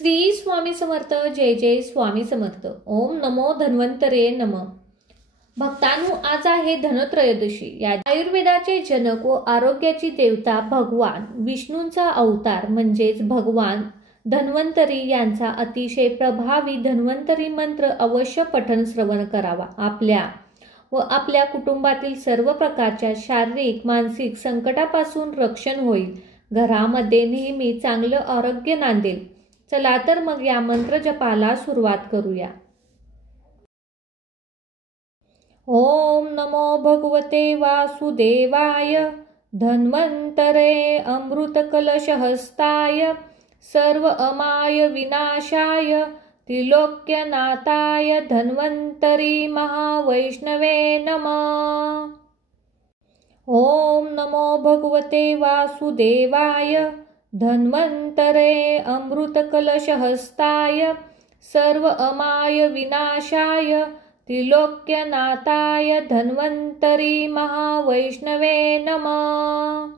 श्री स्वामी समर्थ. जय जय स्वामी समर्थ. ओम नमो धन्वंतरे नमः. भक्तांनो, आज आहे धनत्रयोदशी. या आयुर्वेदाचे जनक व आरोग्याची देवता भगवान विष्णूंचा अवतार म्हणजेच भगवान धन्वंतरी यांचा अतिशय प्रभावी धन्वंतरी मंत्र अवश्य पठण श्रवण करावा. आपल्या व आपल्या कुटुंबातील सर्व प्रकारच्या शारीरिक मानसिक संकटापासून रक्षण होईल. घरामध्ये नेहमी चांगलं आरोग्य नांदेल. चला तर मग या मंत्र जपाला सुरुवात करूया. ओम नमो भगवते वासुदेवाय धन्वंतरे अमृतकलशहस्ताय सर्व अमाय विनाशाय त्रिलोक्यनाथाय धन्वंतरी महावैष्णवे नमः. ओम नमो भगवते वासुदेवाय धन्वंतरे अमृतकलशहस्ताय सर्व अमाय विनाशाय त्रिलोक्यनाथाय धन्वंतरी महावैष्णवे नमः.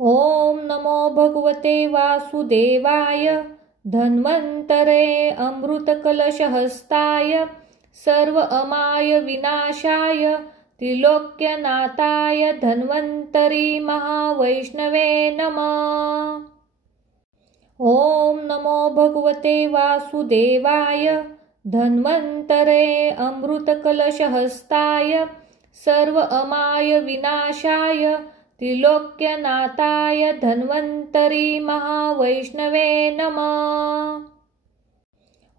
ओम नमो भगवते वासुदेवाय धन्वंतरे अमृतकलशहस्ताय सर्व अमाय विनाशाय त्रिलोक्यनाथाय धन्वंतरी महावैष्णवे नमः. ओम नमो भगवते वासुदेवाय धन्वंतरे अमृतकलशहस्ताय सर्व अमाय विनाशाय त्रिलोक्यनाथाय धन्वंतरी महावैष्णवे नमः.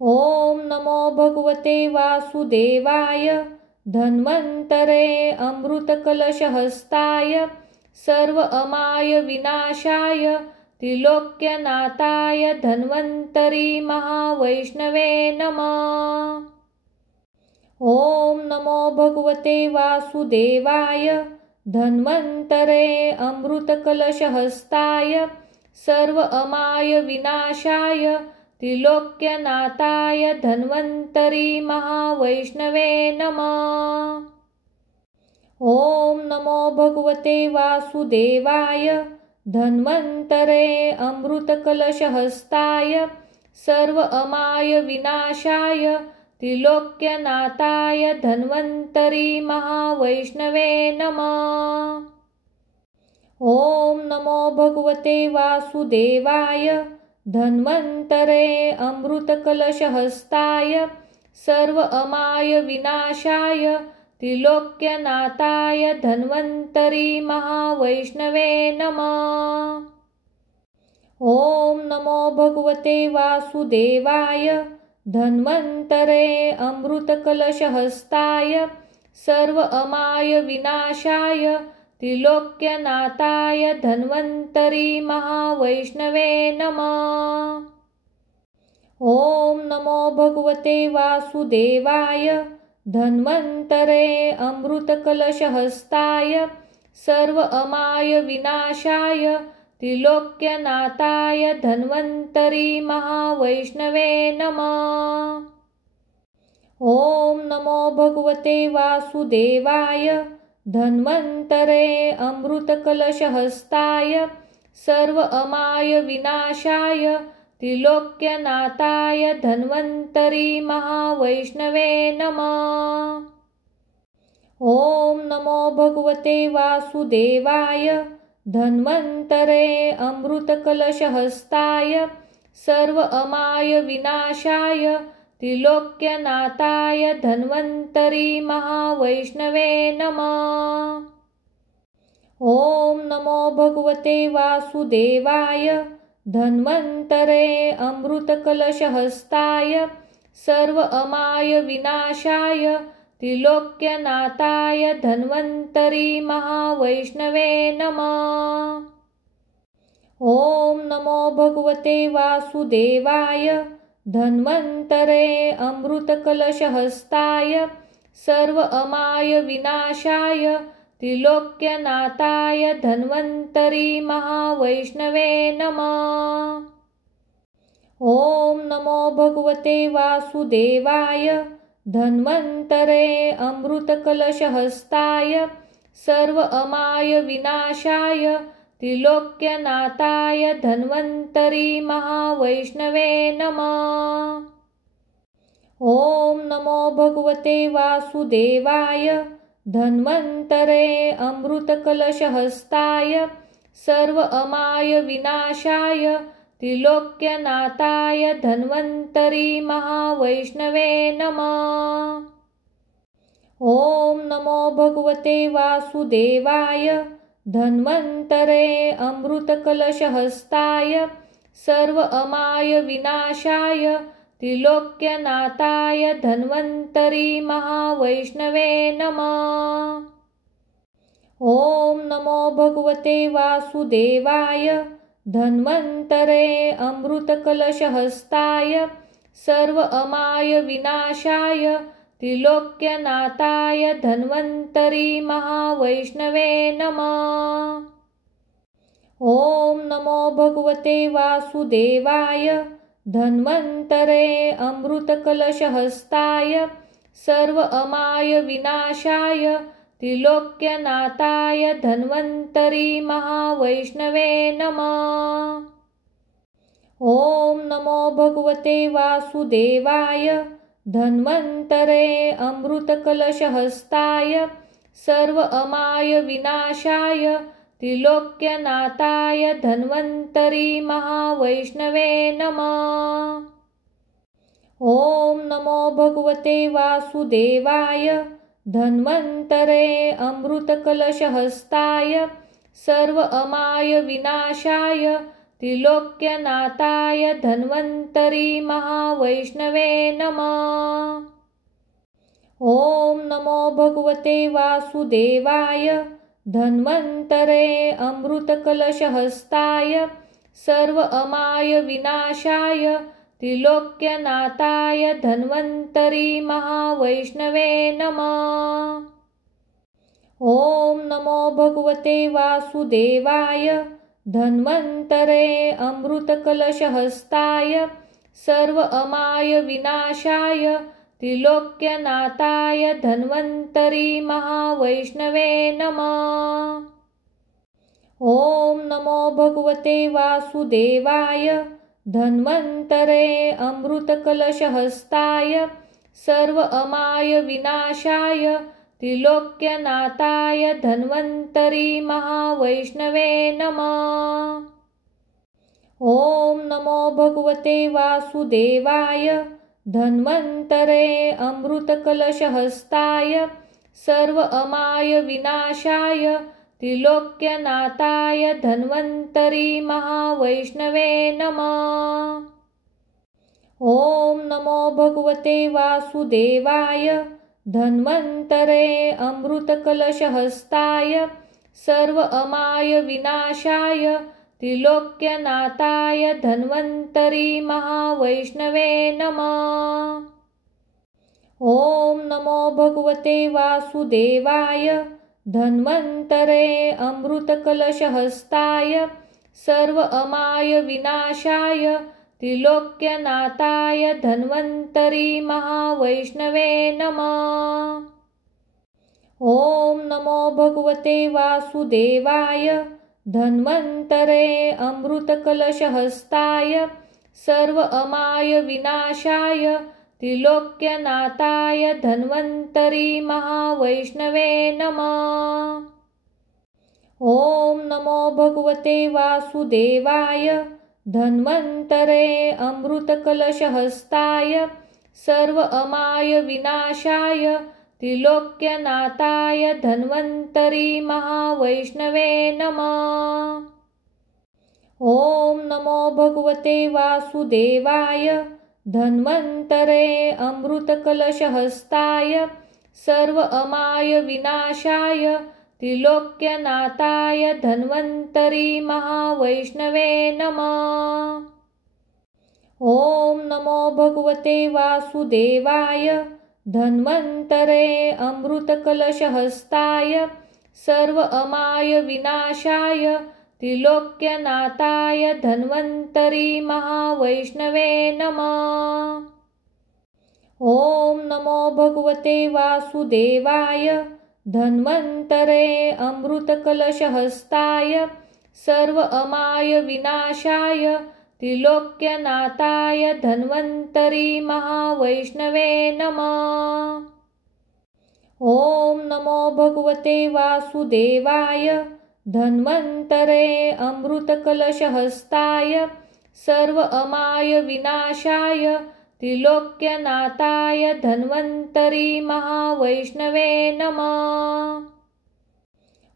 ओम नमो भगवते वासुदेवाय धन्वंतरे अमृतकलशहस्ताय सर्व अमाय विनाशाय त्रिलोक्यनाथाय धन्वंतरी महावैष्णवे नमः. ओम नमो भगवते वासुदेवाय धन्वंतरे अमृतकलशहस्ताय सर्व अमाय विनाशाय त्रिलोक्यनाथाय धन्वंतरी महावैष्णवे नमः. ओम नमो भगवते वासुदेवाय धन्वंतरे अमृतकलशहस्ताय सर्व अमाय विनाशाय त्रिलोक्यनाथाय धन्वंतरी महावैष्णवे नमः. ओम नमो भगवते वासुदेवाय धन्वंतरे अमृतकलशहस्ताय सर्व अमाय विनाशाय त्रिलोक्यनाथाय धन्वंतरी महावैष्णवे नमः. ओम नमो भगवते वासुदेवाय धन्वंतरे अमृतकलशहस्ताय सर्व अमाय विनाशाय त्रिलोक्यनाथाय धन्वंतरी महावैष्णवे नमः. ओम नमो भगवते वासुदेवाय धन्वंतरे अमृतकलशहस्ताय सर्व अमाय विनाशाय त्रिलोक्यनाथाय धन्वंतरी महावैष्णवे नमः. ओम नमो भगवते वासुदेवाय धन्वंतरे अमृतकलशहस्ताय सर्व अमाय विनाशाय त्रिलोक्यनाथाय धन्वंतरी महावैष्णवे नमः. ओम नमो भगवते वासुदेवाय धन्वंतरे अमृतकलशहस्ताय सर्व अमाय विनाशाय त्रिलोक्यनाथाय धन्वंतरी महावैष्णवे नमः. ओम नमो भगवते वासुदेवाय धन्वंतरे अमृतकलशहस्ताय सर्व अमाय विनाशाय त्रिलोक्यनाथाय धन्वंतरी महावैष्णवे नमः. ओम नमो भगवते वासुदेवाय धन्वंतरे अमृतकलशहस्ताय सर्व अमाय विनाशाय त्रिलोक्यनाथाय धन्वंतरी महावैष्णवे नमः. ओम नमो भगवते वासुदेवाय धन्वंतरे अमृतकलशहस्ताय सर्व अमाय विनाशाय त्रिलोक्यनाथाय धन्वन्तरी महावैष्णवे नमः। ॐ नमो भगवते वासुदेवाय धन्वन्तरे अमृतकलशहस्ताय सर्व अमाय विनाशाय त्रिलोक्यनाथाय धन्वन्तरी महावैष्णवे नमः। ॐ नमो भगवते वासुदेवाय धन्वन्तरे अमृतकलशहस्ताय सर्व अमाय विनाशाय त्रिलोक्यनाथाय धन्वन्तरी महावैष्णवे नमः। ॐ नमो भगवते वासुदेवाय धन्वन्तरे अमृतकलशहस्ताय सर्व अमाय विनाशाय त्रिलोक्यनाथाय धन्वन्तरी महावैष्णवे नमः। ॐ नमो भगवते वासुदेवाय धन्वन्तरे अमृतकलशहस्ताय सर्व अमाय विनाशाय त्रिलोक्यनाथाय धन्वन्तरी महावैष्णवे नमः। ॐ नमो भगवते वासुदेवाय धन्वन्तरे अमृतकलशहस्ताय सर्व अमाय विनाशाय त्रिलोक्यनाथाय धन्वन्तरी महावैष्णवे नमः। ॐ नमो भगवते वासुदेवाय धन्वन्तरे अमृतकलशहस्ताय सर्व अमाय विनाशाय त्रिलोक्यनाथाय धन्वन्तरी महावैष्णवे नमः। ॐ नमो भगवते वासुदेवाय धन्वन्तरे अमृतकलशहस्ताय सर्व अमाय विनाशाय त्रिलोक्यनाथाय धन्वन्तरी महावैष्णवे नमः। ॐ नमो भगवते वासुदेवाय धन्वन्तरे अमृतकलशहस्ताय सर्व अमाय विनाशाय त्रिलोक्यनाथाय धन्वन्तरी महावैष्णवे नमः। ॐ नमो भगवते वासुदेवाय धन्वन्तरे अमृतकलशहस्ताय सर्व अमाय विनाशाय त्रिलोक्यनाथाय धन्वन्तरी महावैष्णवे नमः। ॐ नमो भगवते वासुदेवाय धन्वन्तरे अमृतकलशहस्ताय सर्व अमाय विनाशाय त्रिलोक्यनाथाय धन्वन्तरी महावैष्णवे नमः। ॐ नमो भगवते वासुदेवाय धन्वन्तरे अमृतकलशहस्ताय सर्व अमाय विनाशाय त्रिलोक्यनाथाय धन्वन्तरी महावैष्णवे नमः। ॐ नमो भगवते वासुदेवाय धन्वन्तरे अमृतकलशहस्ताय सर्व अमाय विनाशाय त्रिलोक्यनाथाय धन्वन्तरी महावैष्णवे नमः। ॐ नमो भगवते वासुदेवाय धन्वन्तरे अमृतकलशहस्ताय सर्व अमाय विनाशाय त्रिलोक्यनाथाय धन्वन्तरी महावैष्णवे नमः। ॐ नमो भगवते वासुदेवाय धन्वन्तरे अमृतकलशहस्ताय सर्व अमाय विनाशाय त्रिलोक्यनाथाय धन्वन्तरी महावैष्णवे नमः। ॐ नमो भगवते वासुदेवाय धन्वन्तरे अमृतकलशहस्ताय सर्व अमाय विनाशाय त्रिलोक्यनाथाय धन्वन्तरी महावैष्णवे नमः। ॐ नमो भगवते वासुदेवाय धन्वन्तरे अमृतकलशहस्ताय सर्व अमाय विनाशाय त्रिलोक्यनाथाय धन्वन्तरी महावैष्णवे नमः। ॐ नमो भगवते वासुदेवाय धन्वन्तरे अमृतकलशहस्ताय सर्व अमाय विनाशाय त्रिलोक्यनाथाय धन्वन्तरी महावैष्णवे नमः। ओम नमो भगवते वासुदेवाय धन्वन्तरे अमृतकलशहस्ताय सर्व अमाय विनाशाय त्रिलोक्यनाथाय धन्वन्तरी महावैष्णवे नमः।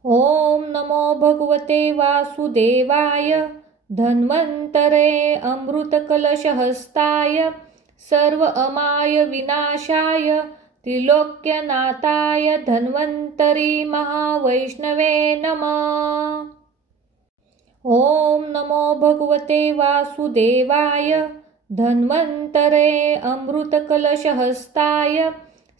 ओम नमो भगवते वासुदेवाय धन्वन्तरे अमृतकलशहस्ताय सर्व अमाय विनाशाय त्रिलोक्यनाथाय धन्वन्तरी महावैष्णवे नमः। ओम नमो भगवते वासुदेवाय धन्वन्तरे अमृतकलशहस्ताय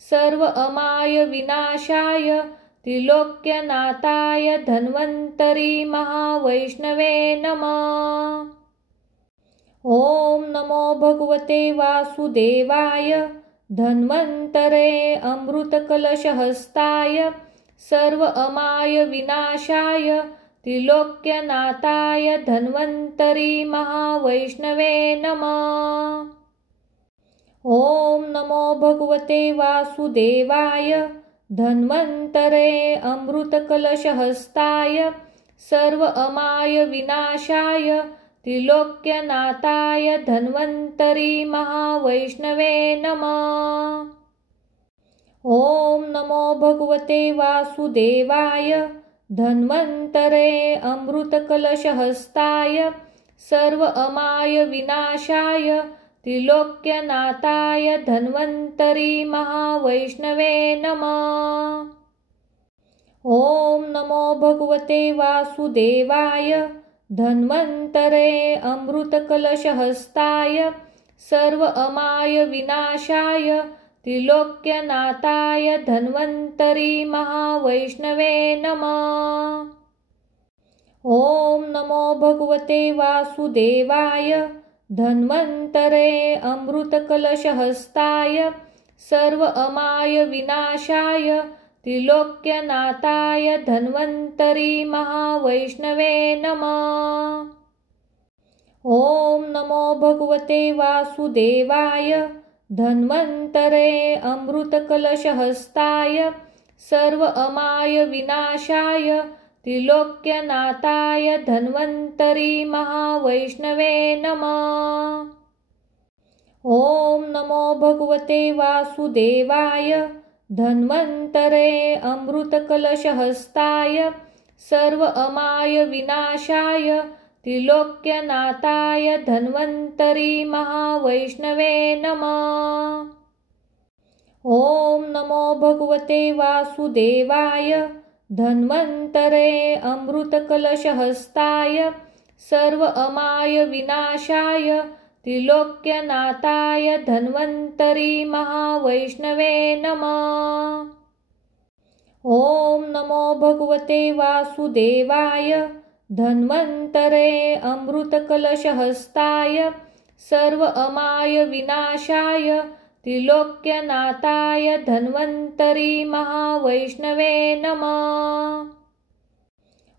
सर्व अमाय विनाशाय त्रिलोक्यनाथाय धन्वन्तरी महावैष्णवे नमः। ओम नमो भगवते वासुदेवाय धन्वन्तरे अमृतकलशहस्ताय सर्व अमाय विनाशाय त्रिलोक्यनाथाय धन्वन्तरी महावैष्णवे नमः। ओम नमो भगवते वासुदेवाय धन्वन्तरे अमृतकलशहस्ताय सर्व अमाय विनाशाय त्रिलोक्यनाथाय धन्वन्तरी महावैष्णवे नमः। ओम नमो भगवते वासुदेवाय धन्वन्तरे अमृतकलशहस्ताय सर्व अमाय विनाशाय त्रिलोक्यनाथाय धन्वन्तरी महावैष्णवे नमः। ओम नमो भगवते वासुदेवाय धन्वन्तरे अमृतकलशहस्ताय सर्व अमाय विनाशाय त्रिलोक्यनाथाय धन्वन्तरी महावैष्णवे नमः। ओम नमो भगवते वासुदेवाय धन्वन्तरे अमृतकलशहस्ताय सर्व अमाय विनाशाय त्रिलोक्यनाथाय धन्वन्तरी महावैष्णवे नमः। ओम नमो भगवते वासुदेवाय धन्वन्तरे अमृतकलशहस्ताय सर्व अमाय विनाशाय त्रिलोक्यनाथाय धन्वन्तरी महावैष्णवे नमः। ओम नमो भगवते वासुदेवाय धन्वन्तरे अमृतकलशहस्ताय सर्व अमाय विनाशाय त्रिलोक्यनाथाय धन्वन्तरी महावैष्णवे नमः। ओम नमो भगवते वासुदेवाय धन्वन्तरे अमृतकलशहस्ताय सर्व अमाय विनाशाय त्रिलोक्यनाथाय धन्वन्तरी महावैष्णवे नमः। ओम नमो भगवते वासुदेवाय धन्वन्तरे अमृतकलशहस्ताय सर्व अमाय विनाशाय त्रिलोक्यनाथाय धन्वन्तरी महावैष्णवे नमः।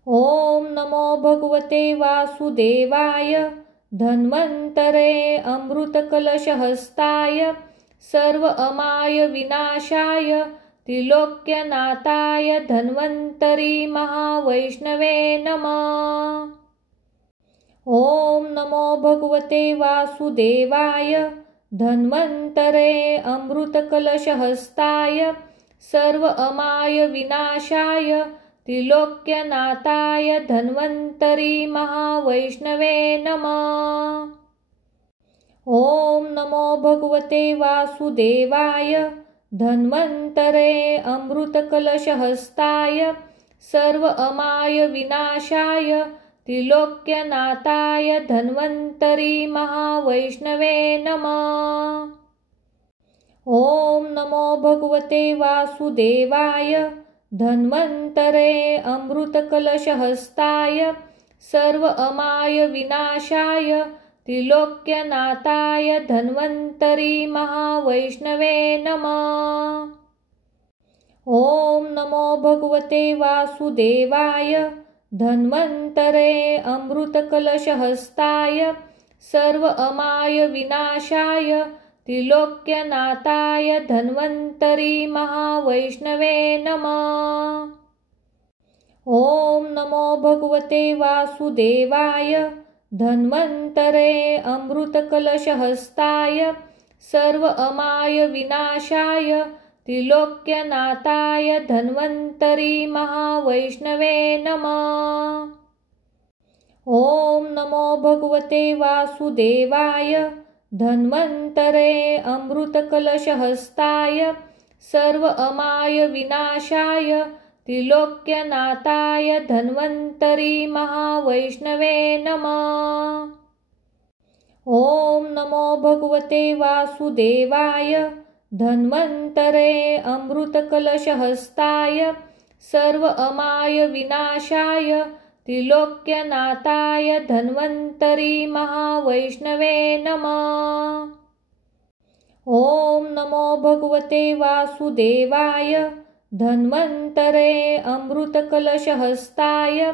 ओम नमो भगवते वासुदेवाय धन्वन्तरे अमृतकलशहस्ताय सर्व अमाय विनाशाय त्रिलोक्यनाथाय धन्वन्तरी महावैष्णवे नमः। ओम नमो भगवते वासुदेवाय धन्वन्तरे अमृतकलशहस्ताय सर्व अमाय विनाशाय त्रिलोक्यनाथाय धन्वन्तरी महावैष्णवे नमः। ओम नमो भगवते वासुदेवाय धन्वन्तरे अमृतकलशहस्ताय सर्व अमाय विनाशाय त्रिलोक्यनाथाय धन्वन्तरी महावैष्णवे नमः। ओम नमो भगवते वासुदेवाय धन्वन्तरे अमृतकलशहस्ताय सर्व अमाय विनाशाय त्रिलोक्यनाथाय धन्वन्तरी महावैष्णवे नमः। ओम नमो भगवते वासुदेवाय धन्वन्तरे अमृतकलशहस्ताय सर्व अमाय विनाशाय त्रिलोक्यनाथाय धन्वन्तरी महावैष्णवे नमः। ॐ नमो भगवते वासुदेवाय धन्वन्तरे अमृतकलशहस्ताय सर्व अमाय विनाशाय त्रिलोक्यनाथाय धन्वन्तरी महावैष्णवे नमः। ॐ नमो भगवते वासुदेवाय धन्वन्तरे अमृतकलशहस्ताय सर्व अमाय विनाशाय त्रिलोक्यनाथाय धन्वन्तरी महावैष्णवे नमः। ॐ नमो भगवते वासुदेवाय धन्वन्तरे अमृतकलशहस्ताय सर्व अमाय विनाशाय त्रिलोक्यनाथाय धन्वन्तरी महावैष्णवे नमः। ॐ नमो भगवते वासुदेवाय धन्वन्तरे अमृतकलशहस्ताय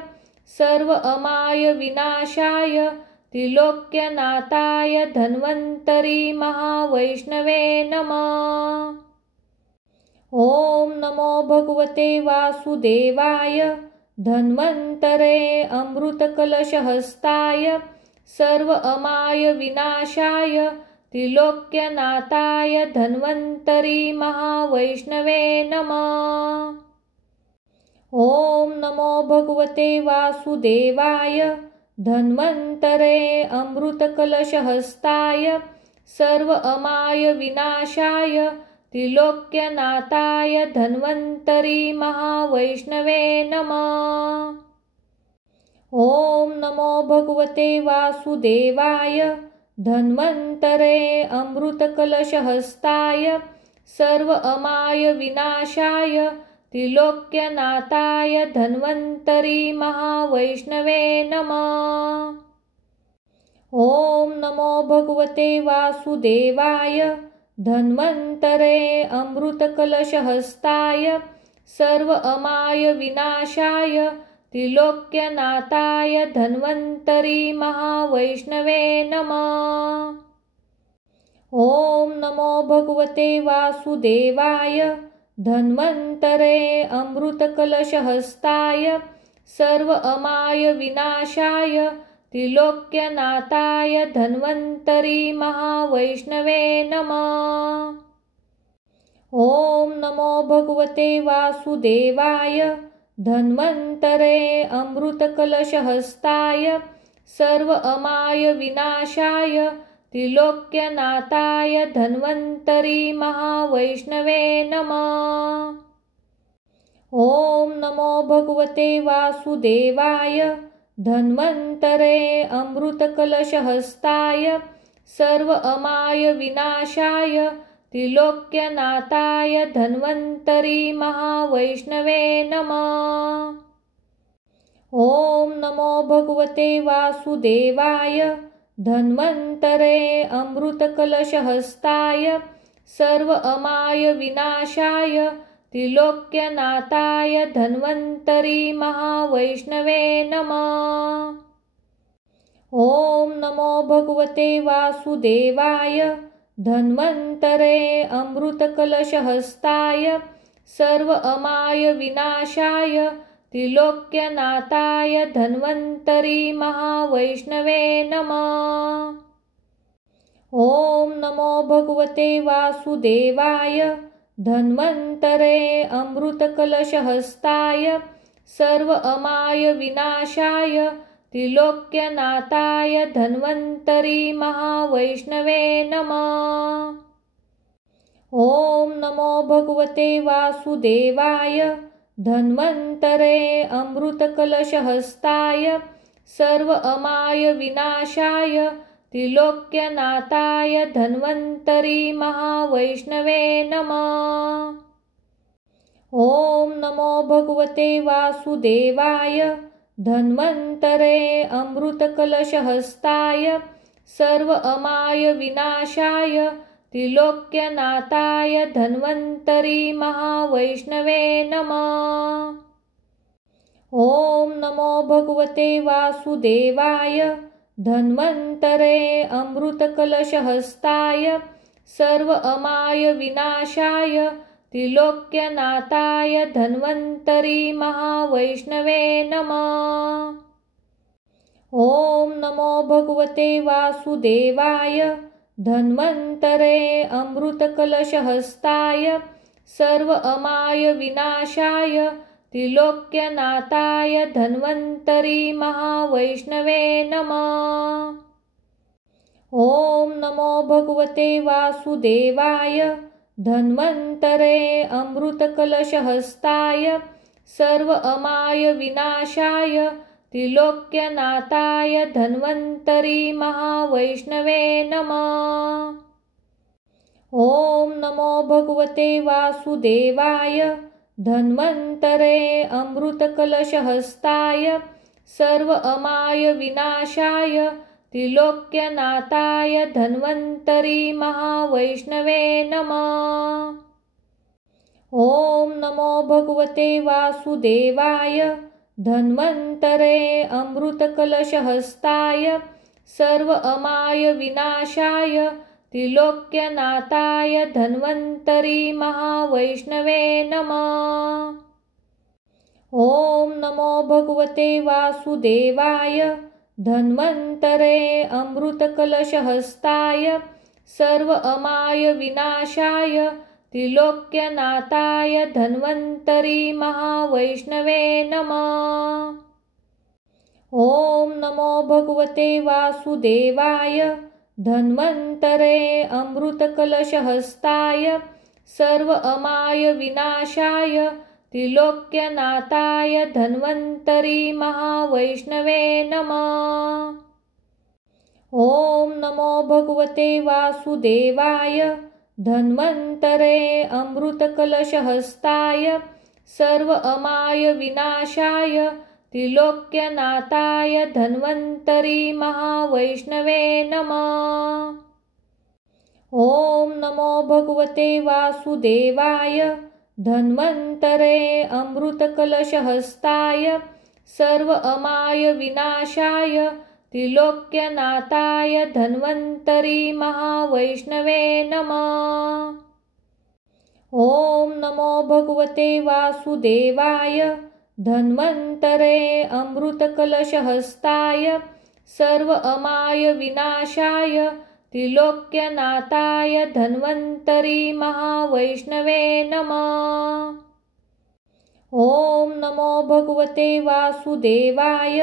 सर्व अमाय विनाशाय त्रिलोक्यनाथाय धन्वन्तरी महावैष्णवे नमः। ॐ नमो भगवते वासुदेवाय धन्वन्तरे अमृतकलशहस्ताय सर्व अमाय विनाशाय त्रिलोक्यनाथाय धन्वन्तरी महावैष्णवे नमः। ॐ नमो भगवते वासुदेवाय धन्वन्तरे अमृतकलशहस्ताय सर्व अमाय विनाशाय त्रिलोक्यनाथाय धन्वन्तरी महावैष्णवे नमः। ॐ नमो भगवते वासुदेवाय धन्वन्तरे अमृतकलशहस्ताय सर्व अमाय विनाशाय त्रिलोक्यनाथाय धन्वन्तरी महावैष्णवे नमः। ॐ नमो भगवते वासुदेवाय धन्वन्तरे अमृतकलशहस्ताय सर्व अमाय विनाशाय त्रिलोक्यनाथाय धन्वन्तरी महावैष्णवे नमः। ॐ नमो भगवते वासुदेवाय धन्वन्तरे अमृतकलशहस्ताय सर्व अमाय विनाशाय त्रिलोक्यनाथाय धन्वन्तरी महावैष्णवे नमः। ॐ नमो भगवते वासुदेवाय धन्वन्तरे अमृतकलशहस्ताय सर्व अमाय विनाशाय त्रिलोक्यनाथाय धन्वन्तरी महावैष्णवे नमः। ॐ नमो भगवते वासुदेवाय धन्वन्तरे अमृतकलशहस्ताय सर्व अमाय विनाशाय त्रिलोक्यनाथाय धन्वन्तरी महावैष्णवे नमः। ॐ नमो भगवते वासुदेवाय धन्वन्तरे अमृतकलशहस्ताय सर्व अमाय विनाशाय त्रिलोक्यनाथाय धन्वन्तरी महावैष्णवे नमः। ॐ नमो भगवते वासुदेवाय धन्वन्तरे अमृतकलशहस्ताय सर्व अमाय विनाशाय त्रिलोक्यनाथाय धन्वन्तरी महावैष्णवे नमः। ॐ नमो भगवते वासुदेवाय धन्वन्तरे अमृतकलशहस्ताय सर्व अमाय विनाशाय त्रिलोक्यनाथाय धन्वन्तरी महावैष्णवे नमः। ॐ नमो भगवते वासुदेवाय धन्वन्तरे अमृतकलशहस्ताय सर्व अमाय विनाशाय त्रिलोक्यनाथाय धन्वन्तरी महावैष्णवे नमः। ॐ नमो भगवते वासुदेवाय धन्वन्तरे अमृतकलशहस्ताय सर्व अमाय विनाशाय त्रिलोक्यनाथाय धन्वन्तरी महावैष्णवे नमः। ॐ नमो भगवते वासुदेवाय धन्वन्तरे अमृतकलशहस्ताय सर्व अमाय विनाशाय त्रिलोक्यनाथाय धन्वन्तरी महावैष्णवे नमः। ॐ नमो भगवते वासुदेवाय धन्वन्तरे अमृतकलशहस्ताय सर्व अमाय विनाशाय त्रिलोक्यनाथाय धन्वन्तरी महावैष्णवे नमः। ॐ नमो भगवते वासुदेवाय धन्वन्तरे अमृतकलशहस्ताय सर्व अमाय विनाशाय त्रिलोक्यनाथाय धन्वन्तरी महावैष्णवे नमः। ॐ नमो भगवते वासुदेवाय धन्वन्तरे अमृतकलशहस्ताय सर्व अमाय विनाशाय त्रिलोक्यनाथाय धन्वन्तरी महावैष्णवे नमः। ॐ नमो भगवते वासुदेवाय धन्वन्तरे अमृतकलशहस्ताय सर्व अमाय विनाशाय त्रिलोक्यनाथाय धन्वन्तरी महावैष्णवे नमः। ॐ नमो भगवते वासुदेवाय धन्वन्तरे अमृतकलशहस्ताय सर्व अमाय विनाशाय त्रिलोक्यनाथाय धन्वन्तरी महावैष्णवे नमः। ॐ नमो भगवते वासुदेवाय धन्वन्तरे अमृतकलशहस्ताय सर्व अमाय विनाशाय त्रिलोक्यनाथाय धन्वन्तरी महावैष्णवे नमः। ॐ नमो भगवते वासुदेवाय धन्वन्तरे अमृतकलशहस्ताय सर्व अमाय विनाशाय त्रिलोक्यनाथाय धन्वन्तरी महावैष्णवे नमः। ॐ नमो भगवते वासुदेवाय धन्वन्तरे अमृतकलशहस्ताय सर्व अमाय विनाशाय त्रिलोक्यनाथाय धन्वन्तरी महावैष्णवे नमः। ॐ नमो भगवते वासुदेवाय धन्वन्तरे अमृतकलशहस्ताय सर्व अमाय विनाशाय त्रिलोक्यनाथाय धन्वन्तरी महावैष्णवे नमः। ॐ नमो भगवते वासुदेवाय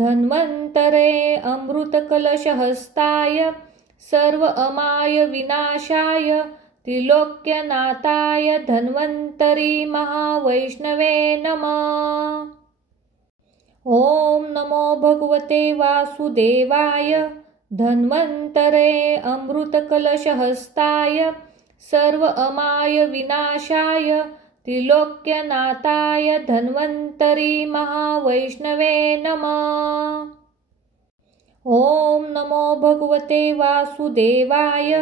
धन्वन्तरे अमृतकलशहस्ताय सर्व अमाय विनाशाय त्रिलोक्यनाथाय धन्वन्तरी महावैष्णवे नमः। ॐ नमो भगवते वासुदेवाय धन्वन्तरे अमृतकलशहस्ताय सर्व अमाय विनाशाय त्रिलोक्यनाथाय धन्वन्तरी महावैष्णवे नमः। ॐ नमो भगवते वासुदेवाय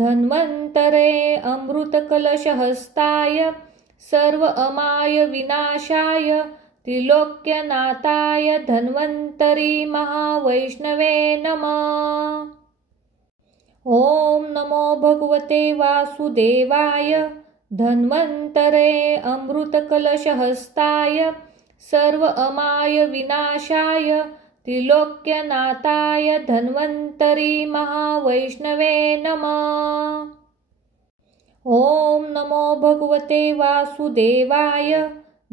धन्वन्तरे अमृतकलशहस्ताय सर्व अमाय विनाशाय त्रिलोक्यनाथाय धन्वन्तरी महावैष्णवे नमः। ॐ नमो भगवते वासुदेवाय धन्वन्तरे अमृतकलशहस्ताय सर्व अमाय विनाशाय त्रिलोक्यनाथाय धन्वन्तरी महावैष्णवे नमः। ॐ नमो भगवते वासुदेवाय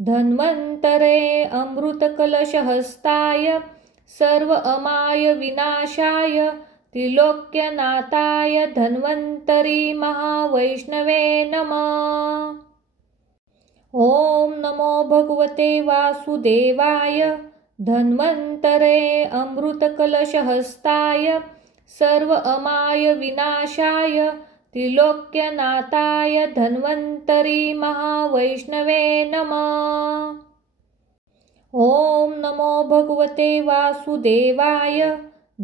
धन्वन्तरे अमृतकलशहस्ताय सर्व अमाय विनाशाय त्रिलोक्यनाथाय धन्वन्तरी महावैष्णवे नमः। ॐ नमो भगवते वासुदेवाय धन्वन्तरे अमृतकलशहस्ताय सर्व अमाय विनाशाय त्रिलोक्यनाथाय धन्वन्तरी महावैष्णवे नमः। ॐ नमो भगवते वासुदेवाय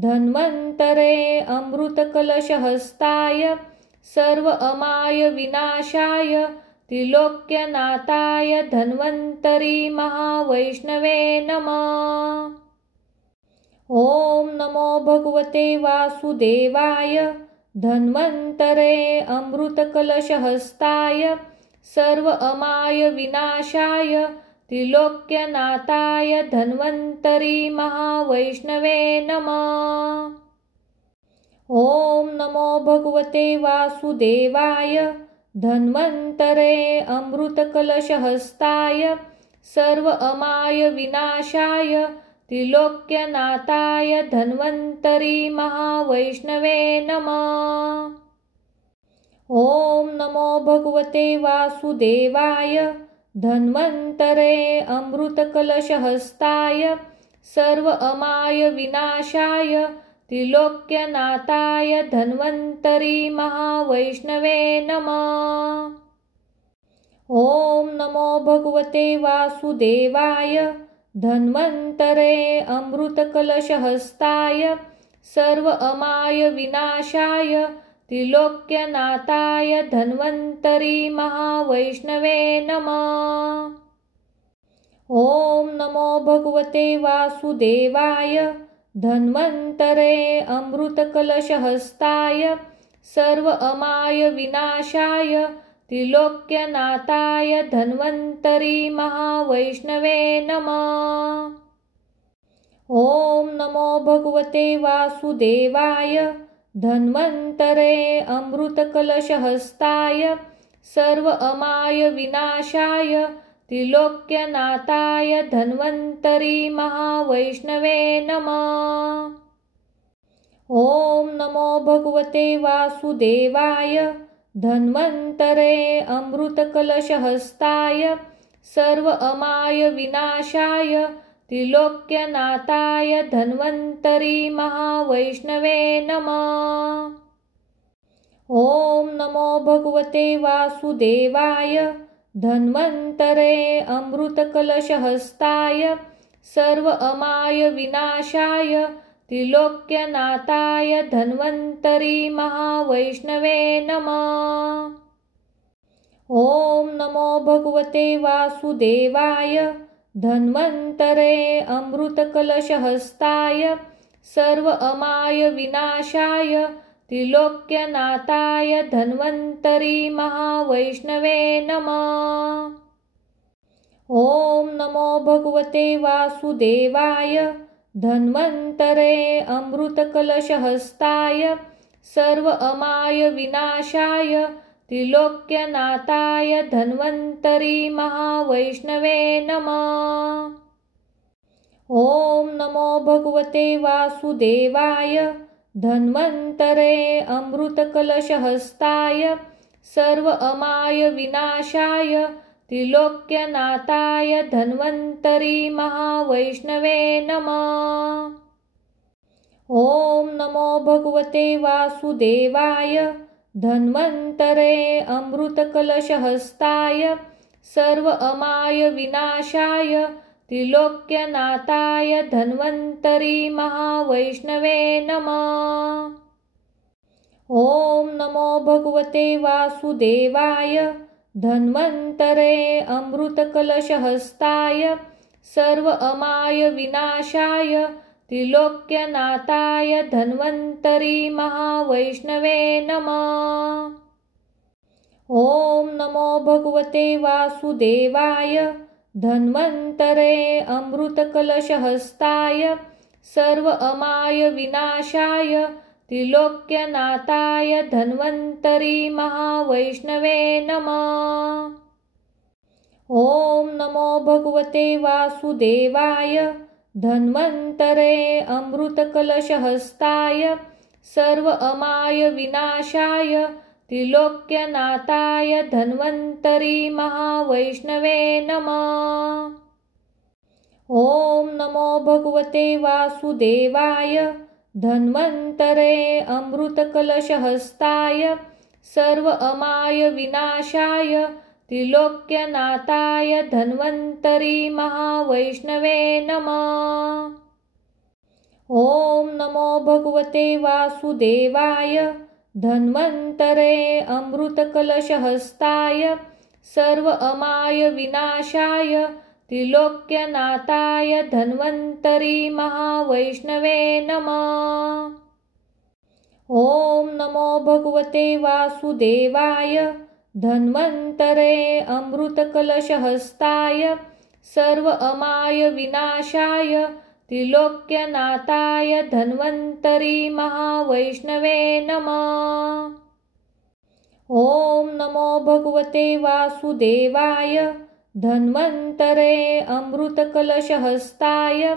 धन्वन्तरे अमृतकलशहस्ताय सर्व अमाय विनाशाय त्रिलोक्यनाथाय धन्वन्तरी महावैष्णवे नमः। ॐ नमो भगवते वासुदेवाय धन्वन्तरे अमृतकलशहस्ताय सर्व अमाय विनाशाय त्रिलोक्यनाथाय धन्वन्तरी महावैष्णवे नमः। ॐ नमो भगवते वासुदेवाय धन्वन्तरे अमृतकलशहस्ताय सर्व अमाय विनाशाय त्रिलोक्यनाथाय धन्वन्तरी महावैष्णवे नमः। ॐ नमो भगवते वासुदेवाय धन्वन्तरे अमृतकलशहस्ताय सर्व अमाय विनाशाय त्रिलोक्यनाथाय धन्वन्तरी महावैष्णवे नमः। ॐ नमो भगवते वासुदेवाय धन्वन्तरे अमृतकलशहस्ताय सर्व अमाय विनाशाय त्रिलोक्यनाथाय धन्वन्तरी महावैष्णवे नमः। ॐ नमो भगवते वासुदेवाय धन्वन्तरे अमृतकलशहस्ताय सर्व अमाय विनाशाय त्रिलोक्यनाथाय धन्वन्तरी महावैष्णवे नमः। ॐ नमो भगवते वासुदेवाय धन्वन्तरे अमृतकलशहस्ताय सर्व अमाय विनाशाय त्रिलोक्यनाथाय धन्वन्तरी महावैष्णवे नमः। ॐ नमो भगवते वासुदेवाय धन्वन्तरे अमृतकलशहस्ताय सर्व अमाय विनाशाय त्रिलोक्यनाथाय धन्वन्तरी महावैष्णवे नमः। ॐ नमो भगवते वासुदेवाय धन्वन्तरे अमृतकलशहस्ताय सर्व अमाय विनाशाय त्रिलोक्यनाथाय धन्वन्तरी महावैष्णवे नमः। ॐ नमो भगवते वासुदेवाय धन्वन्तरे अमृतकलशहस्ताय सर्व अमाय विनाशाय त्रिलोक्यनाथाय धन्वन्तरी महावैष्णवे नमः। ॐ नमो भगवते वासुदेवाय धन्वन्तरे अमृतकलशहस्ताय सर्व अमाय विनाशाय त्रिलोक्यनाथाय धन्वन्तरी महावैष्णवे नमः। ॐ नमो भगवते वासुदेवाय धन्वन्तरे अमृतकलशहस्ताय सर्व अमाय विनाशाय त्रिलोक्यनाथाय धन्वन्तरी महावैष्णवे नमः। ॐ नमो भगवते वासुदेवाय धन्वन्तरे अमृतकलशहस्ताय सर्व अमाय विनाशाय त्रिलोक्यनाथाय धन्वन्तरी महावैष्णवे नमः। ॐ नमो भगवते वासुदेवाय धन्वन्तरे अमृतकलशहस्ताय सर्व अमाय विनाशाय त्रिलोक्यनाथाय धन्वन्तरी महावैष्णवे नमः। ॐ नमो भगवते वासुदेवाय धन्वन्तरे अमृतकलशहस्ताय सर्व अमाय विनाशाय त्रिलोक्यनाथाय धन्वन्तरी महावैष्णवे नमः। ॐ नमो भगवते वासुदेवाय धन्वन्तरे अमृतकलशहस्ताय सर्व अमाय विनाशाय त्रिलोक्यनाथाय धन्वन्तरी महावैष्णवे नमः। ॐ नमो भगवते वासुदेवाय धन्वन्तरे अमृतकलशहस्ताय सर्व अमाय विनाशाय त्रिलोक्यनाथाय धन्वन्तरी महावैष्णवे नमः। ॐ नमो भगवते वासुदेवाय धन्वन्तरे अमृतकलशहस्ताय सर्व अमाय विनाशाय त्रिलोक्यनाथाय धन्वन्तरी महावैष्णवे नमः। ओम नमो भगवते वासुदेवाय धन्वन्तरे अमृतकलशहस्ताय सर्व अमाय विनाशाय त्रिलोक्यनाथाय धन्वन्तरी महावैष्णवे नमः। ओम नमो भगवते वासुदेवाय धन्वन्तरे अमृतकलशहस्ताय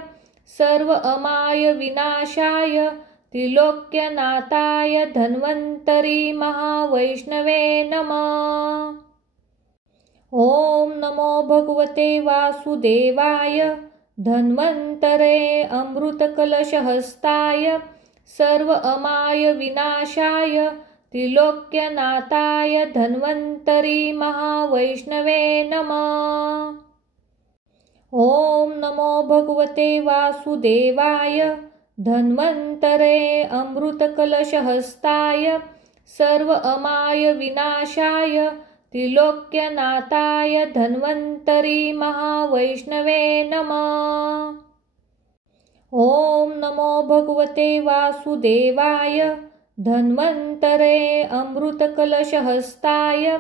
सर्व अमाय विनाशाय त्रिलोक्यनाथाय धन्वन्तरी महावैष्णवे नमः। ओम नमो भगवते वासुदेवाय धन्वन्तरे अमृतकलशहस्ताय सर्व अमाय विनाशाय त्रिलोक्यनाथाय धन्वन्तरी महावैष्णवे नमः। ओम नमो भगवते वासुदेवाय धन्वन्तरे अमृतकलशहस्ताय सर्व अमाय विनाशाय त्रिलोक्यनाथाय धन्वन्तरी महावैष्णवे नमः। ओम नमो भगवते वासुदेवाय धन्वन्तरे अमृतकलशहस्ताय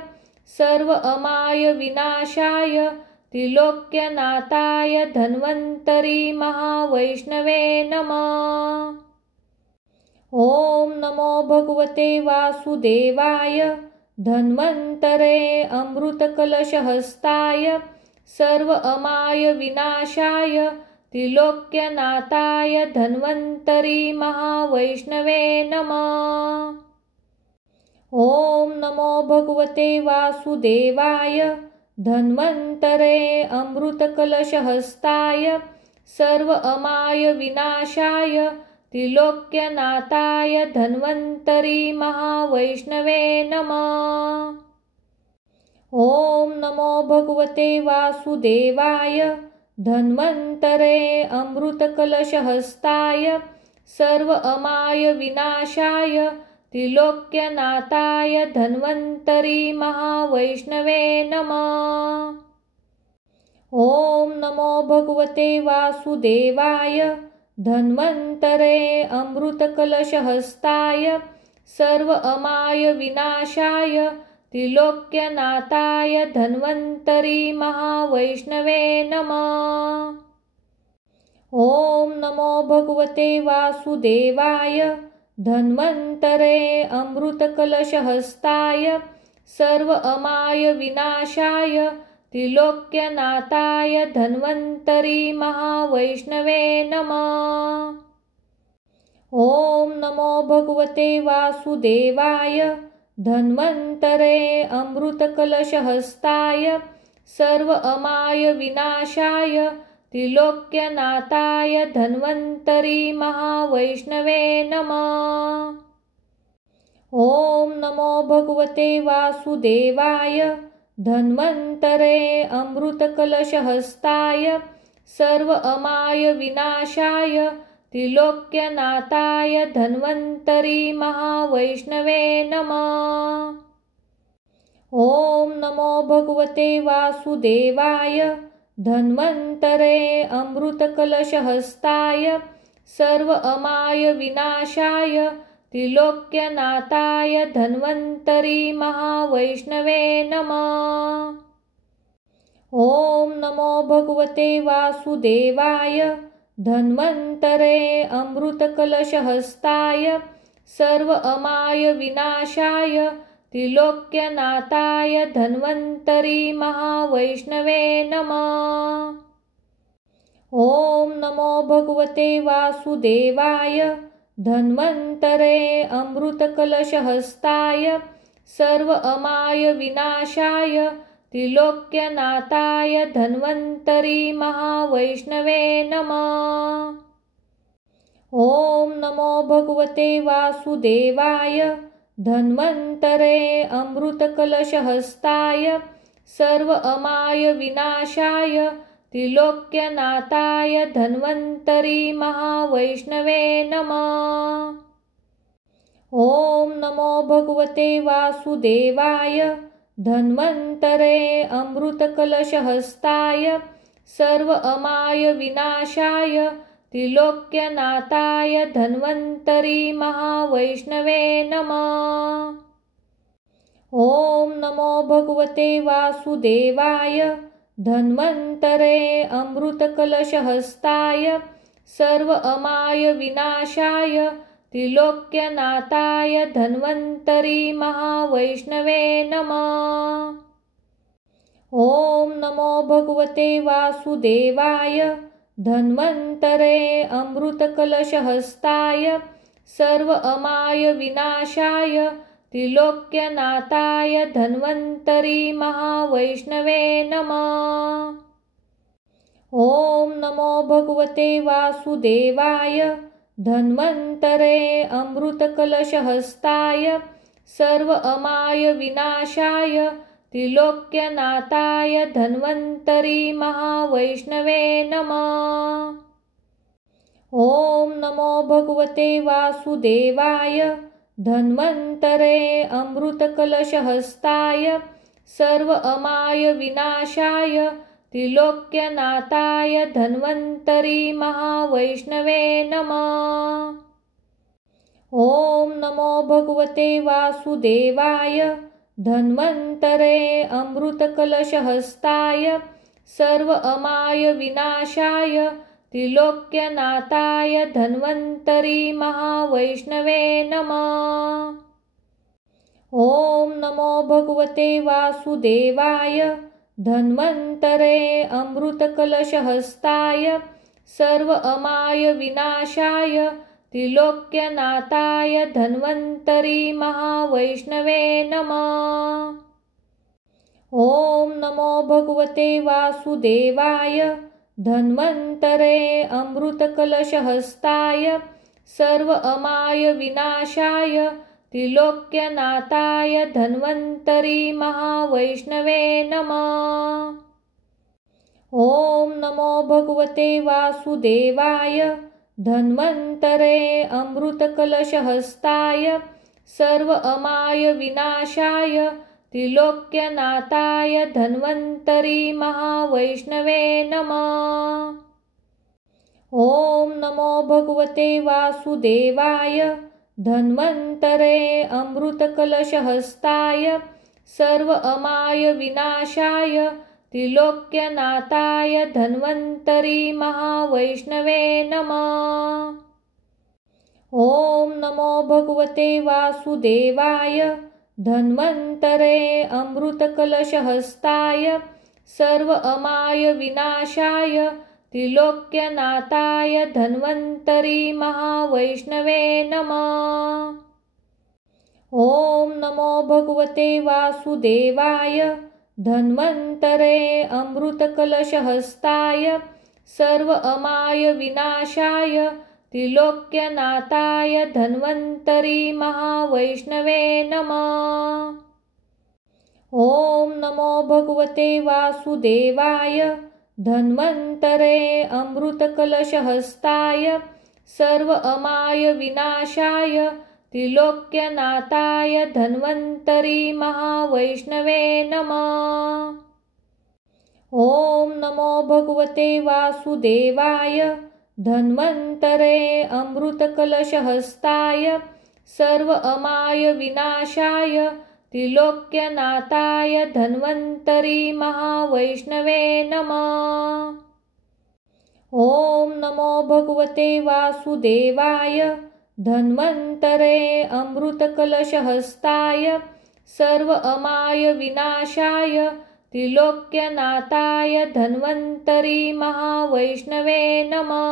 सर्व अमाय विनाशाय त्रिलोक्यनाथाय धन्वन्तरी महावैष्णवे नमः। ओम नमो भगवते वासुदेवाय धन्वन्तरे अमृतकलशहस्ताय सर्व अमाय विनाशाय त्रिलोक्यनाथाय धन्वन्तरी महावैष्णवे नमः। ओम नमो भगवते वासुदेवाय धन्वन्तरे अमृतकलशहस्ताय सर्व अमाय विनाशाय त्रिलोक्यनाथाय धन्वन्तरी महावैष्णवे नमः। ओम नमो भगवते वासुदेवाय धन्वन्तरे अमृतकलशहस्ताय सर्व अमाय विनाशाय त्रिलोक्यनाथाय धन्वन्तरी महावैष्णवे नमः। ओम नमो भगवते वासुदेवाय धन्वन्तरे अमृतकलशहस्ताय सर्व अमाय विनाशाय त्रिलोक्यनाथाय धन्वन्तरी महावैष्णवे नमः। ओम नमो भगवते वासुदेवाय धन्वन्तरे अमृतकलशहस्ताय सर्व अमाय विनाशाय त्रिलोक्यनाथाय धन्वन्तरी महावैष्णवे नमः। ओम नमो भगवते वासुदेवाय धन्वन्तरे अमृतकलशहस्ताय सर्व अमाय विनाशाय त्रिलोक्यनाथाय धन्वन्तरी महावैष्णवे नमः। ओम नमो भगवते वासुदेवाय धन्वन्तरे अमृतकलशहस्ताय सर्व अमाय विनाशाय त्रिलोक्यनाथाय धन्वन्तरी महावैष्णवे नमः। ओम नमो भगवते वासुदेवाय धन्वन्तरे अमृतकलशहस्ताय सर्व अमाय विनाशाय त्रिलोक्यनाथाय धन्वन्तरी महावैष्णवे नमः। ओम नमो भगवते वासुदेवाय धन्वन्तरे अमृतकलशहस्ताय सर्व अमाय विनाशाय त्रिलोक्यनाथाय धन्वन्तरी महावैष्णवे नमः। ओम नमो भगवते वासुदेवाय धन्वन्तरे अमृतकलशहस्ताय सर्व अमाय विनाशाय त्रिलोक्यनाथाय धन्वन्तरी महावैष्णवे नमः। ओम नमो भगवते वासुदेवाय धन्वन्तरे अमृतकलशहस्ताय सर्व अमाय विनाशाय त्रिलोक्यनाथाय धन्वन्तरी महावैष्णवे नमः। ओम नमो भगवते वासुदेवाय धन्वन्तरे अमृतकलशहस्ताय सर्व अमाय विनाशाय त्रिलोक्यनाथाय धन्वन्तरी महावैष्णवे नमः। ॐ नमो भगवते वासुदेवाय धन्वन्तरे अमृतकलशहस्ताय सर्व अमाय विनाशाय त्रिलोक्यनाथाय धन्वन्तरी महावैष्णवे नमः। ॐ नमो भगवते वासुदेवाय धन्वन्तरे अमृतकलशहस्ताय सर्व अमाय विनाशाय त्रिलोक्यनाथाय धन्वन्तरी महावैष्णवे नमः। ॐ नमो भगवते वासुदेवाय धन्वन्तरे अमृतकलशहस्ताय सर्व अमाय विनाशाय त्रिलोक्यनाथाय धन्वन्तरी महावैष्णवे नमः। ॐ नमो भगवते वासुदेवाय धन्वन्तरे अमृतकलशहस्ताय सर्व अमाय विनाशाय त्रिलोक्यनाथाय धन्वन्तरी महावैष्णवे नमः। ॐ नमो भगवते वासुदेवाय धन्वन्तरे अमृतकलशहस्ताय सर्व अमाय विनाशाय त्रिलोक्यनाथाय धन्वन्तरी महावैष्णवे नमः। ॐ नमो भगवते वासुदेवाय धन्वन्तरे अमृतकलशहस्ताय सर्व अमाय विनाशाय त्रिलोक्यनाथाय धन्वन्तरी महावैष्णवे नमः। ॐ नमो भगवते वासुदेवाय धन्वन्तरे अमृतकलशहस्ताय सर्व अमाय विनाशाय त्रिलोक्यनाथाय धन्वन्तरी महावैष्णवे नमः। ॐ नमो भगवते वासुदेवाय धन्वन्तरे अमृतकलशहस्ताय सर्व अमाय विनाशाय त्रिलोक्यनाथाय धन्वन्तरी महावैष्णवे नमः। ॐ नमो भगवते वासुदेवाय धन्वन्तरे अमृतकलशहस्ताय सर्व अमाय विनाशाय त्रिलोक्यनाथाय धन्वन्तरी महावैष्णवे नमः। ॐ नमो भगवते वासुदेवाय धन्वन्तरे अमृतकलशहस्ताय सर्व अमाय विनाशाय त्रिलोक्यनाथाय धन्वन्तरी महावैष्णवे नमः। ॐ नमो भगवते वासुदेवाय धन्वन्तरे अमृतकलशहस्ताय सर्व अमाय विनाशाय त्रिलोक्यनाथाय धन्वन्तरी महावैष्णवे नमः। ॐ नमो भगवते वासुदेवाय धन्वन्तरे अमृतकलशहस्ताय सर्व अमाय विनाशाय त्रिलोक्यनाथाय धन्वन्तरी महावैष्णवे नमः। ॐ नमो भगवते वासुदेवाय धन्वन्तरे अमृतकलशहस्ताय सर्व अमाय विनाशाय त्रिलोक्यनाथाय धन्वन्तरी महावैष्णवे नमः। ॐ नमो भगवते वासुदेवाय धन्वन्तरे अमृतकलशहस्ताय सर्व अमाय विनाशाय त्रिलोक्यनाथाय धन्वन्तरी महावैष्णवे नमः।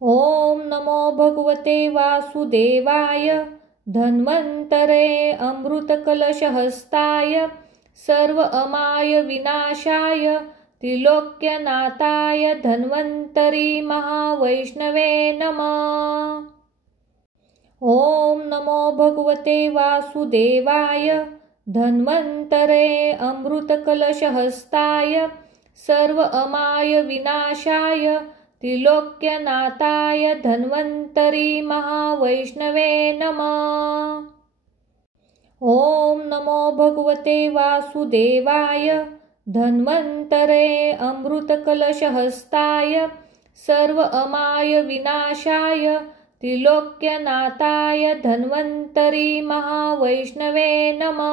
ॐ नमो भगवते वासुदेवाय धन्वन्तरे अमृतकलशहस्ताय सर्व अमाय विनाशाय त्रिलोक्यनाथाय धन्वन्तरी महावैष्णवे नमः। ॐ नमो भगवते वासुदेवाय धन्वन्तरे अमृतकलशहस्ताय सर्व अमाय विनाशाय त्रिलोक्यनाथाय धन्वन्तरी महावैष्णवे नमः। ॐ नमो भगवते वासुदेवाय धन्वन्तरे अमृतकलशहस्ताय सर्व अमाय विनाशाय त्रिलोक्यनाथाय धन्वन्तरी महावैष्णवे नमः।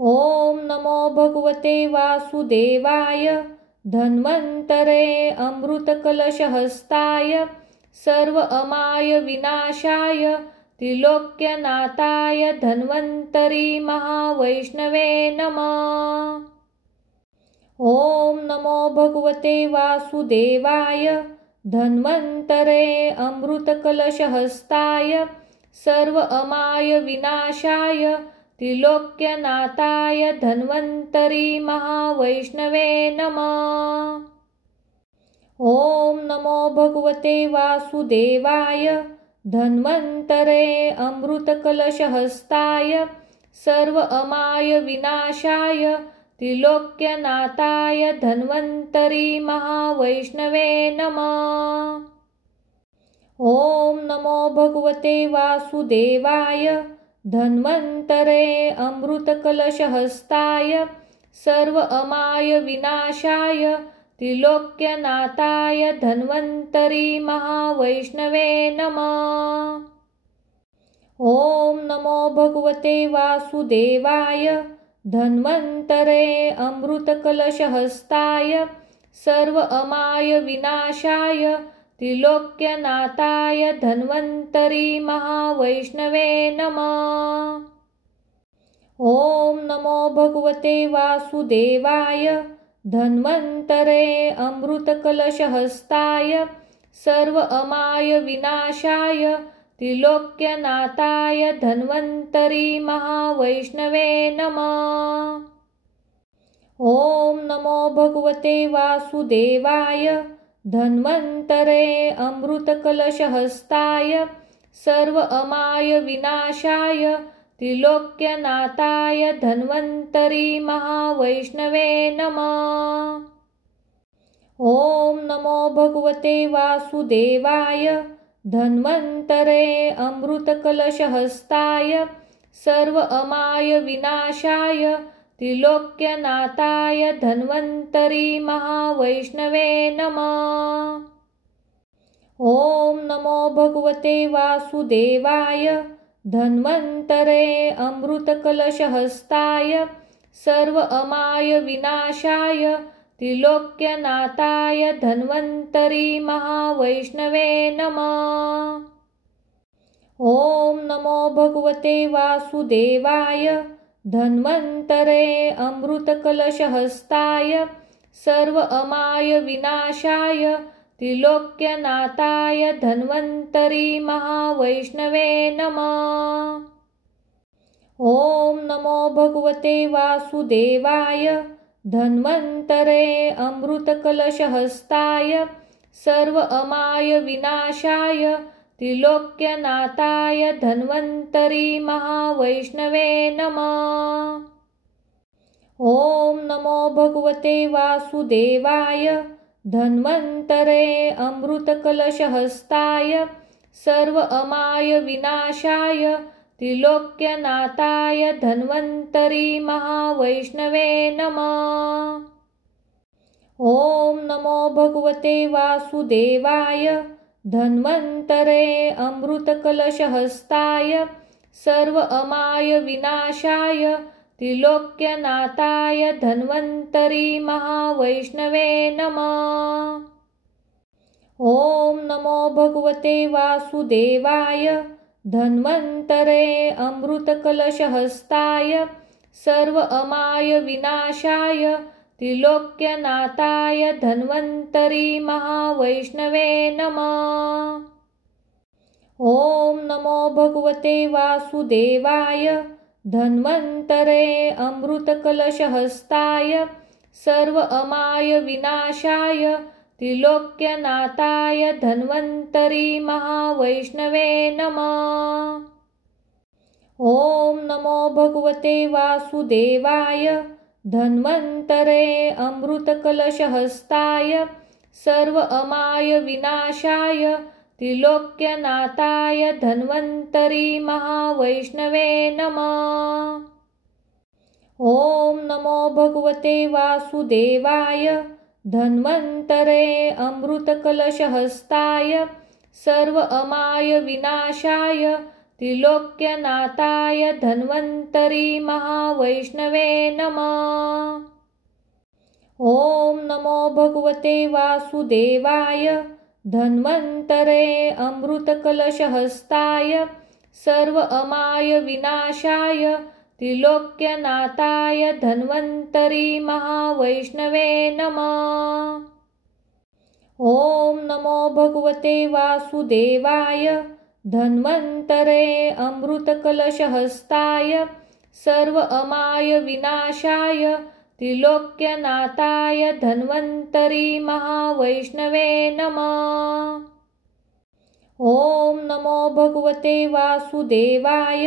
ॐ नमो भगवते वासुदेवाय धन्वन्तरे अमृतकलशहस्ताय सर्व अमाय विनाशाय त्रिलोक्यनाथाय धन्वन्तरी महावैष्णवे नमः। ॐ नमो भगवते वासुदेवाय धन्वन्तरे अमृतकलशहस्ताय सर्व अमाय विनाशाय त्रिलोक्यनाथाय धन्वन्तरी महावैष्णवे नमः। ॐ नमो भगवते वासुदेवाय धन्वन्तरे अमृतकलशहस्ताय सर्व अमाय विनाशाय त्रिलोक्यनाथाय धन्वन्तरी महावैष्णवे नमः। ॐ नमो भगवते वासुदेवाय धन्वन्तरे अमृतकलशहस्ताय सर्व अमाय विनाशाय त्रिलोक्यनाथाय धन्वन्तरी महावैष्णवे नमः। ॐ नमो भगवते वासुदेवाय धन्वन्तरे अमृतकलशहस्ताय सर्व अमाय विनाशाय त्रिलोक्यनाथाय धन्वन्तरी महावैष्णवे नमः। ॐ नमो भगवते वासुदेवाय धन्वन्तरे अमृतकलशहस्ताय सर्व अमाय विनाशाय त्रिलोक्यनाथाय धन्वन्तरी महावैष्णवे नमः। ॐ नमो भगवते वासुदेवाय धन्वन्तरे अमृतकलशहस्ताय सर्व अमाय विनाशाय त्रिलोक्यनाथाय धन्वन्तरी महावैष्णवे नमः। ॐ नमो भगवते वासुदेवाय धन्वन्तरे अमृतकलशहस्ताय सर्व अमाय विनाशाय त्रिलोक्यनाथाय धन्वन्तरी महावैष्णवे नमः। ॐ नमो भगवते वासुदेवाय धन्वन्तरे अमृतकलशहस्ताय सर्व अमाय विनाशाय त्रिलोक्यनाथाय धन्वन्तरी महावैष्णवे नमः। ॐ नमो भगवते वासुदेवाय धन्वन्तरे अमृतकलशहस्ताय सर्व अमाय विनाशाय त्रिलोक्यनाथाय धन्वन्तरी महावैष्णवे नमः। ॐ नमो भगवते वासुदेवाय धन्वन्तरे अमृतकलशहस्ताय सर्व अमाय विनाशाय त्रिलोक्यनाथाय धन्वन्तरी महावैष्णवे नमः। ॐ नमो भगवते वासुदेवाय धन्वन्तरे अमृतकलशहस्ताय सर्व अमाय विनाशाय त्रिलोक्यनाथाय धन्वन्तरी महावैष्णवे नमः। ॐ नमो भगवते वासुदेवाय धन्वन्तरे अमृतकलशहस्ताय सर्व अमाय विनाशाय त्रिलोक्यनाथाय धन्वन्तरी महावैष्णवे नमः। ॐ नमो भगवते वासुदेवाय धन्वन्तरे अमृतकलशहस्ताय सर्व अमाय विनाशाय त्रिलोक्यनाथाय धन्वन्तरी महावैष्णवे नमः। ॐ नमो भगवते वासुदेवाय धन्वन्तरे अमृतकलशहस्ताय सर्व अमाय विनाशाय त्रिलोक्यनाथाय धन्वन्तरी महावैष्णवे नमः। ॐ नमो भगवते वासुदेवाय धन्वन्तरे अमृतकलशहस्ताय सर्व अमाय विनाशाय त्रिलोक्यनाथाय धन्वन्तरी महावैष्णवे नमः। ॐ नमो भगवते वासुदेवाय धन्वन्तरे अमृतकलशहस्ताय सर्व अमाय विनाशाय त्रिलोक्यनाथाय धन्वन्तरी महावैष्णवे नमः। ॐ नमो भगवते वासुदेवाय धन्वन्तरे अमृतकलशहस्ताय सर्व अमाय विनाशाय त्रिलोक्यनाथाय धन्वन्तरी महावैष्णवे नमः। ॐ नमो भगवते वासुदेवाय धन्वन्तरे अमृतकलशहस्ताय सर्व अमाय विनाशाय त्रिलोक्यनाथाय धन्वन्तरी महावैष्णवे नमः। ॐ नमो भगवते वासुदेवाय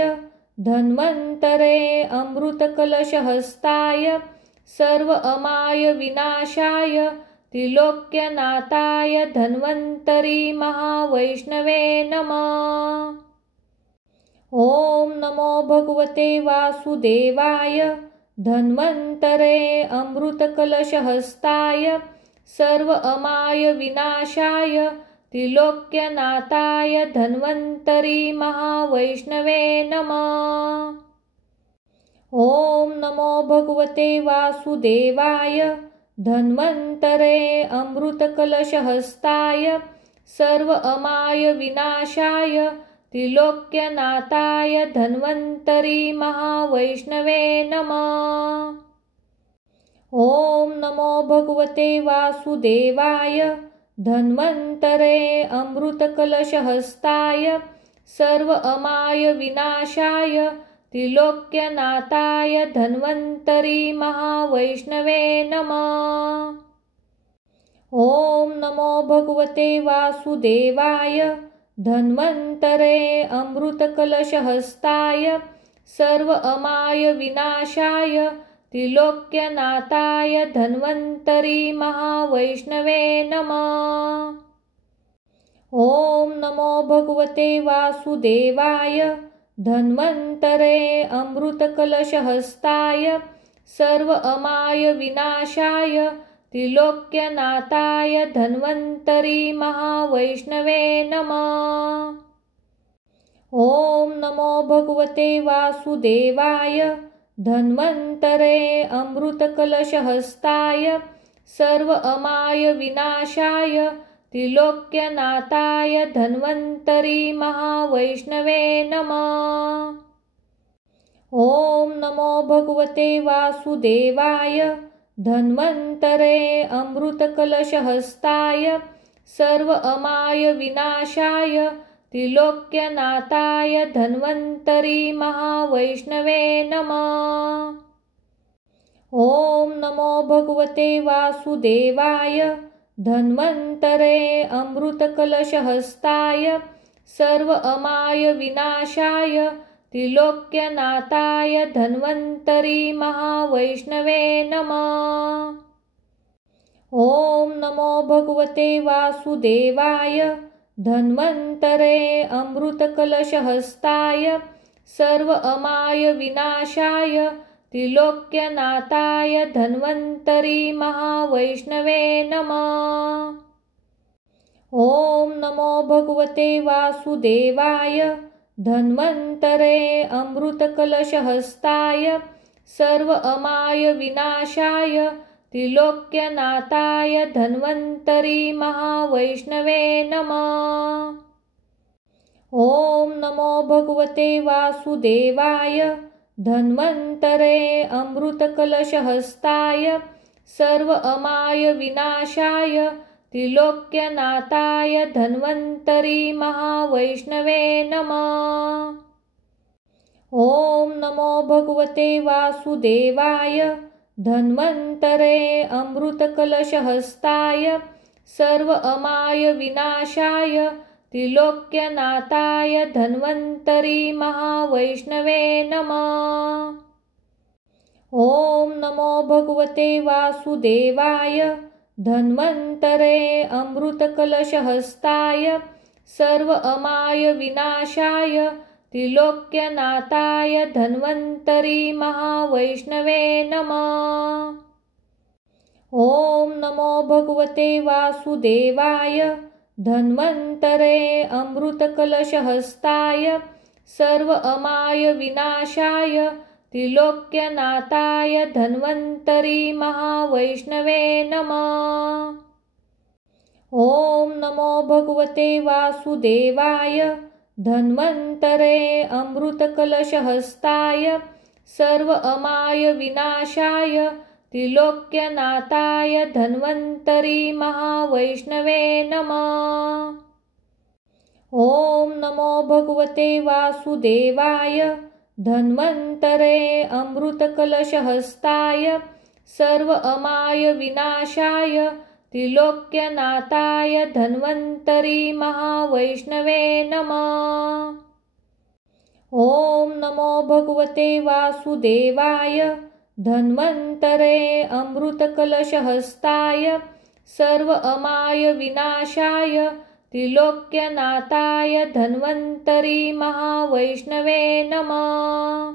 धन्वन्तरे अमृतकलशहस्ताय सर्व अमाय विनाशाय त्रिलोक्यनाथाय धन्वन्तरी महावैष्णवे नमः। ॐ नमो भगवते वासुदेवाय धन्वन्तरे अमृतकलशहस्ताय सर्व अमाय विनाशाय त्रिलोक्यनाथाय धन्वन्तरी महावैष्णवे नमः। ॐ नमो भगवते वासुदेवाय धन्वन्तरे अमृतकलशहस्ताय सर्व अमाय विनाशाय त्रिलोक्यनाथाय धन्वन्तरी महावैष्णवे नमः। ॐ नमो भगवते वासुदेवाय धन्वन्तरे अमृतकलशहस्ताय सर्व अमाय विनाशाय त्रिलोक्यनाथाय धन्वन्तरी महावैष्णवे नमः। ॐ नमो भगवते वासुदेवाय धन्वन्तरे अमृतकलशहस्ताय सर्व अमाय विनाशाय त्रिलोक्यनाथाय धन्वन्तरी महावैष्णवे नमः। ॐ नमो भगवते वासुदेवाय धन्वन्तरे अमृतकलशहस्ताय सर्व अमाय विनाशाय त्रिलोक्यनाथाय धन्वन्तरी महावैष्णवे नमः। ॐ नमो भगवते वासुदेवाय धन्वन्तरे अमृतकलशहस्ताय सर्व अमाय विनाशाय त्रिलोक्यनाथाय धन्वन्तरी महावैष्णवे नमः। ॐ नमो भगवते वासुदेवाय धन्वन्तरे अमृतकलशहस्ताय सर्व अमाय विनाशाय त्रिलोक्यनाथाय धन्वन्तरी महावैष्णवे नमः। ॐ नमो भगवते वासुदेवाय धन्वन्तरे अमृतकलशहस्ताय सर्व अमाय विनाशाय त्रिलोक्यनाथाय धन्वन्तरी महावैष्णवे नमः। ॐ नमो भगवते वासुदेवाय धन्वन्तरे अमृतकलशहस्ताय सर्व अमाय विनाशाय त्रिलोक्यनाथाय धन्वन्तरी महावैष्णवे नमः। ॐ नमो भगवते वासुदेवाय धन्वन्तरे अमृतकलशहस्ताय सर्व अमाय विनाशाय त्रिलोक्यनाथाय धन्वन्तरी महावैष्णवे नमः। ॐ नमो भगवते वासुदेवाय धन्वन्तरे अमृतकलशहस्ताय सर्व अमाय विनाशाय त्रिलोक्यनाथाय धन्वन्तरी महावैष्णवे नमः। ॐ नमो भगवते वासुदेवाय धन्वन्तरे अमृतकलशहस्ताय सर्व अमाय विनाशाय त्रिलोक्यनाथाय धन्वन्तरी महावैष्णवे नमः। ॐ नमो भगवते वासुदेवाय धन्वन्तरे अमृतकलशहस्ताय सर्व अमाय विनाशाय त्रिलोक्यनाथाय धन्वन्तरी महावैष्णवे नमः। ओम नमो भगवते वासुदेवाय धन्वन्तरे अमृतकलशहस्ताय सर्व अमाय विनाशाय त्रिलोक्यनाथाय धन्वन्तरी महावैष्णवे नमः। ओम नमो भगवते वासुदेवाय धन्वन्तरे अमृतकलशहस्ताय सर्व अमाय विनाशाय त्रिलोक्यनाथाय धन्वन्तरी महावैष्णवे नमः। ओम नमो भगवते वासुदेवाय धन्वन्तरे अमृतकलशहस्ताय सर्व अमाय विनाशाय त्रिलोक्यनाथाय धन्वन्तरी महावैष्णवे नमः। ओम नमो भगवते वासुदेवाय धन्वन्तरे अमृतकलशहस्ताय सर्व अमाय विनाशाय त्रिलोक्यनाथाय धन्वन्तरी महावैष्णवे नमः।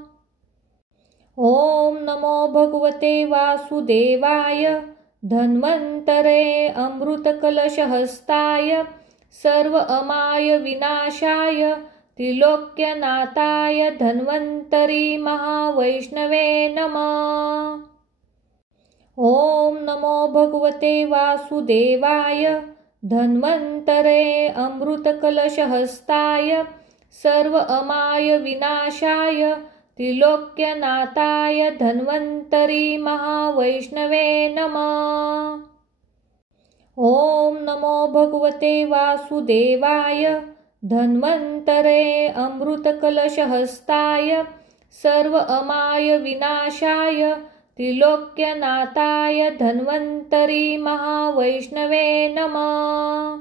ओम नमो भगवते वासुदेवाय धन्वन्तरे अमृतकलशहस्ताय सर्व अमाय विनाशाय त्रिलोक्यनाथाय धन्वन्तरी महावैष्णवे नमः। ओम नमो भगवते वासुदेवाय धन्वन्तरे अमृतकलशहस्ताय सर्व अमाय विनाशाय त्रिलोक्यनाथाय धन्वन्तरी महावैष्णवे नमः। ओम नमो भगवते वासुदेवाय धन्वन्तरे अमृतकलशहस्ताय सर्व अमाय विनाशाय त्रिलोक्यनाथाय धन्वन्तरी महावैष्णवे नमः।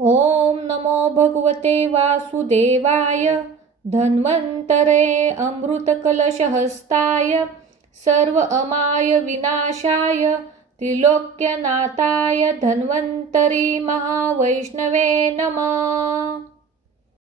ओम नमो भगवते वासुदेवाय धन्वन्तरे अमृतकलशहस्ताय सर्व अमाय विनाशाय त्रिलोक्यनाथाय धन्वन्तरी महावैष्णवे नमः।